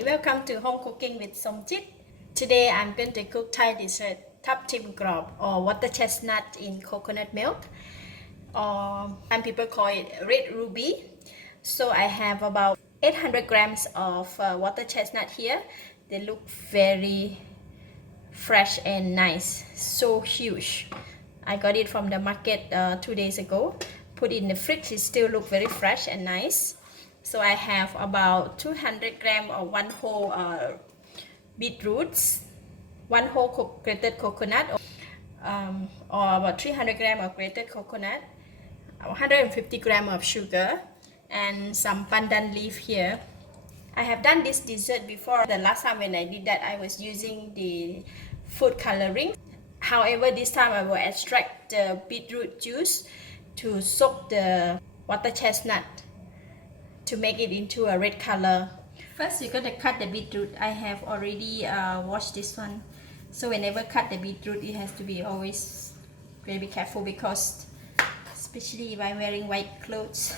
Hi, welcome to Home Cooking with Somjit. Today I'm going to cook Thai dessert mkรอบ or water chestnut in coconut milk, or some people call it red ruby. So I have about 800 grams of water chestnut here. They look very fresh and nice, so huge. I got it from the market 2 days ago. Put it in the fridge, it still look very fresh and nice. So I have about 200 grams or one whole beetroots, one whole grated coconut, or about 300 grams of grated coconut, 150 grams of sugar, and some pandan leaf here. I have done this dessert before. The last time when I did that, I was using the food coloring. However, this time I will extract the beetroot juice to soak the water chestnut to make it into a red color. First, you're going to cut the beetroot. I have already washed this one. So whenever cut the beetroot, it has to be always very careful because especially if I'm wearing white clothes,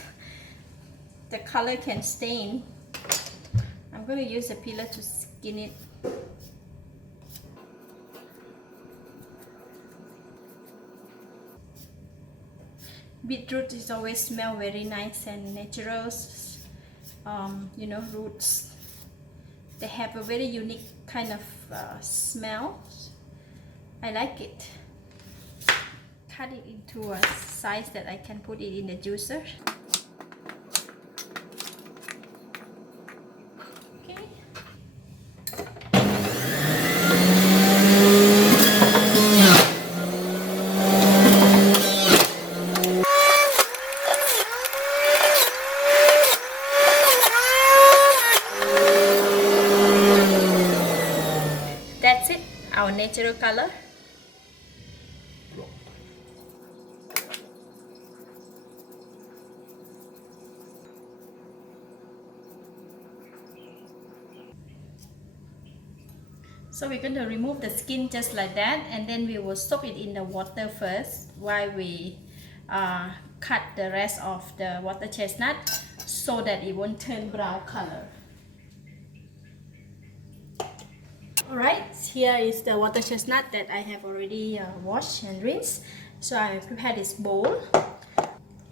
the color can stain. I'm going to use a peeler to skin it. Beetroot is always smell very nice and natural. Roots. They have a very unique kind of smell. I like it. Cut it into a size that I can put it in the juicer. Okay. That's it, our natural color. So we're going to remove the skin just like that, and then we will soak it in the water first while we cut the rest of the water chestnut so that it won't turn brown color. Alright, here is the water chestnut that I have already washed and rinsed. So I will prepare this bowl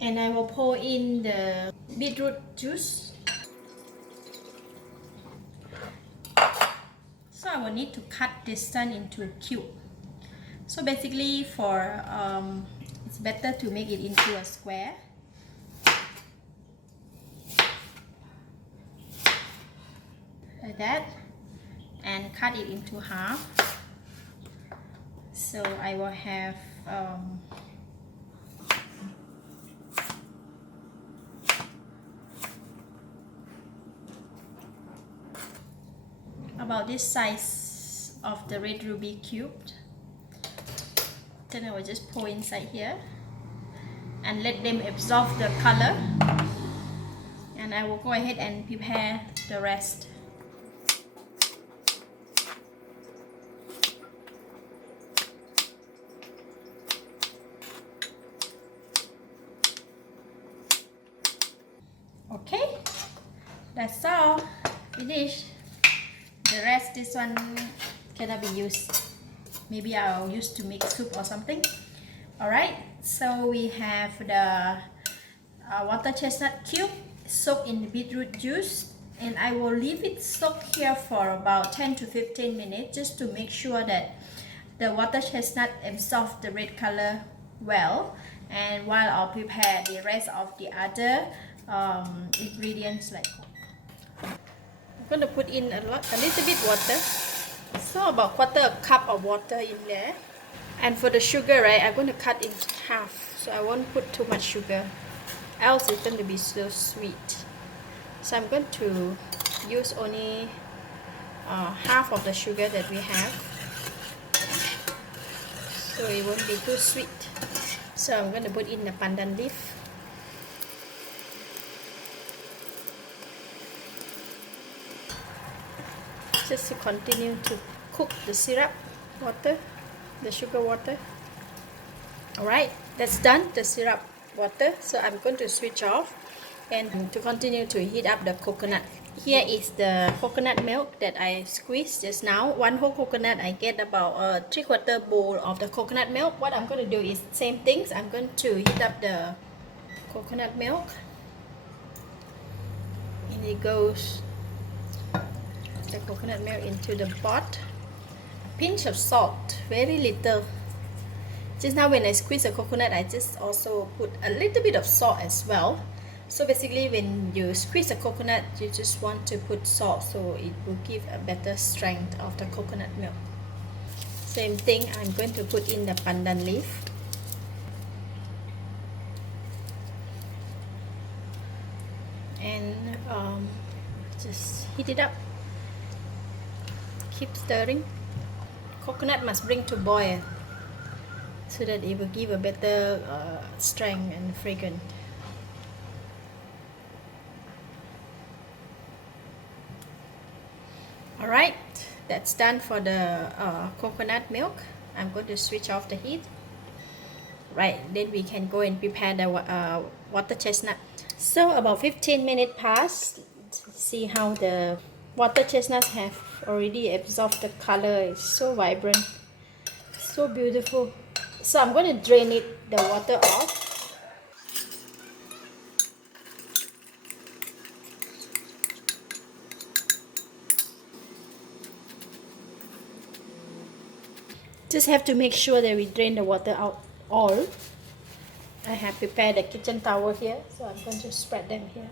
and I will pour in the beetroot juice. So I will need to cut this one into cube. So basically it's better to make it into a square. Like that. And cut it into half. So I will have about this size of the red ruby cubed. Then I will just pour inside here and let them absorb the color, and I will go ahead and prepare the rest. Okay, that's all. Finished. The rest, this one cannot be used. Maybe I'll use to make soup or something. Alright, so we have the water chestnut cube soaked in the beetroot juice, and I will leave it soaked here for about 10 to 15 minutes just to make sure that the water chestnut absorbs the red color well, and while I'll prepare the rest of the other ingredients. Like I'm going to put in a little bit water, so about quarter cup of water in there. And for the sugar, right, I'm going to cut in half, so I won't put too much sugar, else it's going to be so sweet. So I'm going to use only half of the sugar that we have, so it won't be too sweet. So I'm going to put in the pandan leaf. Just to continue to cook the syrup water, the sugar water. Alright, that's done, the syrup water. So I'm going to switch off and to continue to heat up the coconut. Here is the coconut milk that I squeezed just now. One whole coconut, I get about a 3/4 bowl of the coconut milk. What I'm going to do is same things. I'm going to heat up the coconut milk. And it goes the coconut milk into the pot. A pinch of salt, very little. Just now when I squeeze the coconut, I just also put a little bit of salt as well. So basically when you squeeze the coconut, you just want to put salt so it will give a better strength of the coconut milk. Same thing, I'm going to put in the pandan leaf. And just heat it up. Keep stirring. Coconut must bring to boil so that it will give a better strength and fragrance. Alright, that's done for the coconut milk. I'm going to switch off the heat. Right, then we can go and prepare the water chestnut. So about 15 minutes passed. See how the water chestnuts have already absorbed the color. It's so vibrant, so beautiful. So I'm going to drain the water off. Just have to make sure that we drain the water out all. I have prepared a kitchen towel here, so I'm going to spread them here.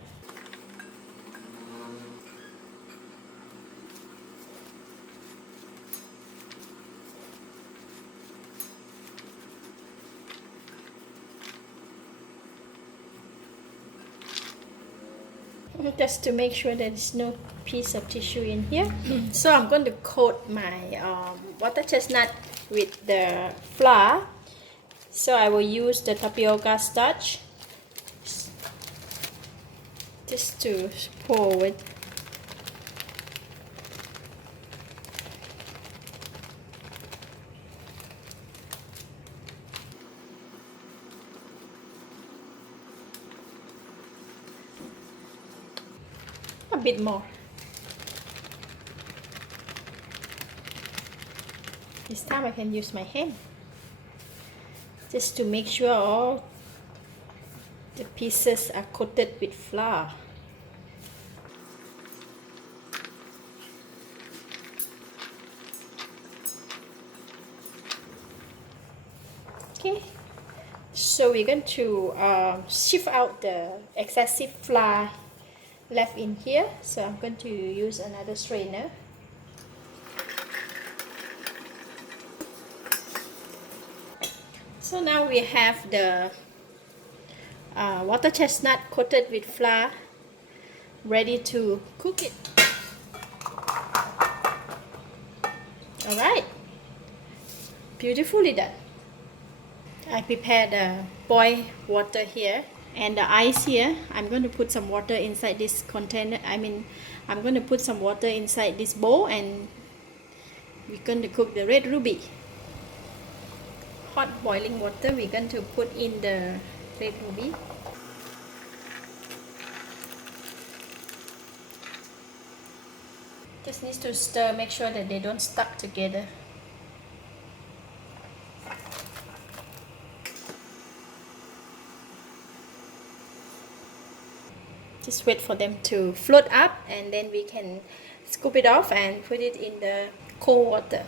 Just to make sure there's no piece of tissue in here. So I'm going to coat my water chestnut with the flour. So I will use the tapioca starch just to pour with. A bit more. This time I can use my hand just to make sure all the pieces are coated with flour. Okay, so we're going to shift out the excessive flour left in here. So I'm going to use another strainer. So now we have the water chestnut coated with flour, ready to cook it. Alright, beautifully done. I prepared the boiled water here and the ice here. I'm going to put some water inside this container. I'm going to put some water inside this bowl, and we're going to cook the red ruby. Hot boiling water, we're going to put in the red ruby. Just needs to stir, make sure that they don't stuck together. Just wait for them to float up, and then we can scoop it off and put it in the cold water.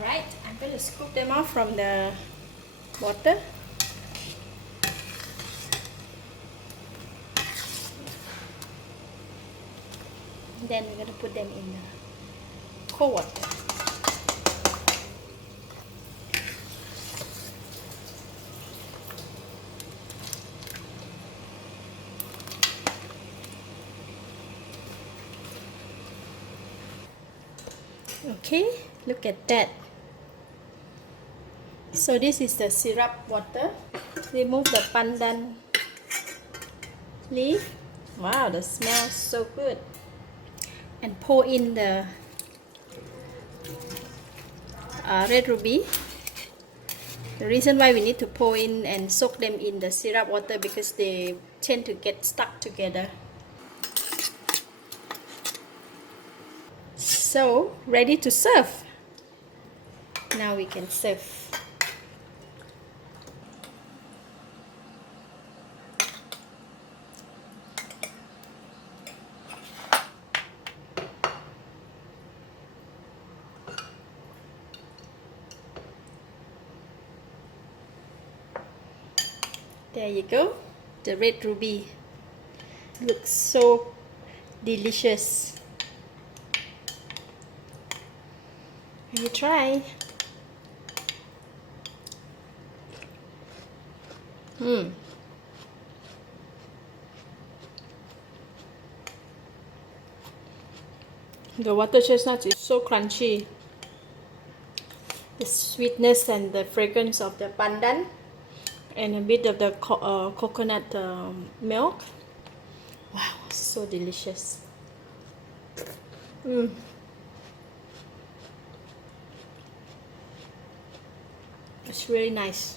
Right, I'm going to scoop them off from the water. Then we're going to put them in the cold water. Okay, look at that. So this is the syrup water. Remove the pandan leaf. Wow, the smell is so good. And pour in the red ruby. The reason why we need to pour in and soak them in the syrup water because they tend to get stuck together. So, ready to serve. Now we can serve. There you go, the red ruby. Looks so delicious. You try. The water chestnut is so crunchy. The sweetness and the fragrance of the pandan and a bit of the coconut milk. Wow, so delicious. It's really nice.